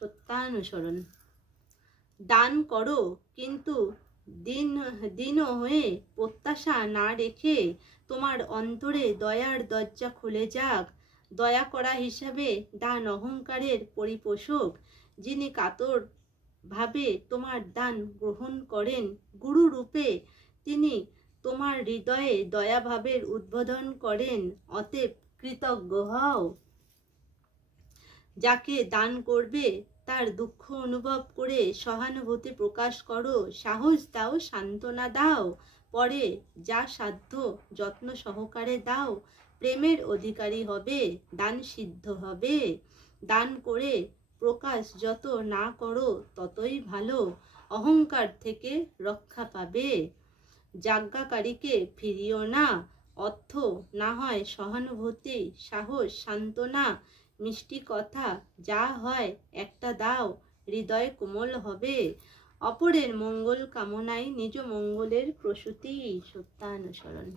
সত্যানুসরণ। দান করো, কিন্তু দিন হয়ে প্রত্যাশা না রেখে তোমার অন্তরে দয়ার দরজা খুলে যাক। দয়া করা হিসাবে দান অহংকারের পরিপোষক। যিনি কাতর ভাবে তোমার দান গ্রহণ করেন গুরু রূপে, তিনি তোমার হৃদয়ে দয়াভাবের উদ্বোধন করেন। অতএব কৃতজ্ঞ হও। যাকে দান করবে তার দুঃখ অনুভব করে সহানুভূতি প্রকাশ করো, সাহস দাও, সান্ত্বনা দাও। পরে যা সাধ্য যত্ন সহকারে দাও। প্রেমের অধিকারী হবে, দান সিদ্ধ হবে। দান করে প্রকাশ যত না করো ততই ভালো, অহংকার থেকে রক্ষা পাবে। যাজ্ঞাকারীকে ফিরিও না, অর্থ না হয় সহানুভূতি, সাহস, সান্ত্বনা, মিষ্টি কথা, যা হয় একটা দাও, হৃদয় কোমল হবে। অপরের মঙ্গল কামনায় নিজ মঙ্গলের প্রসূতি। সত্যানুসরণ।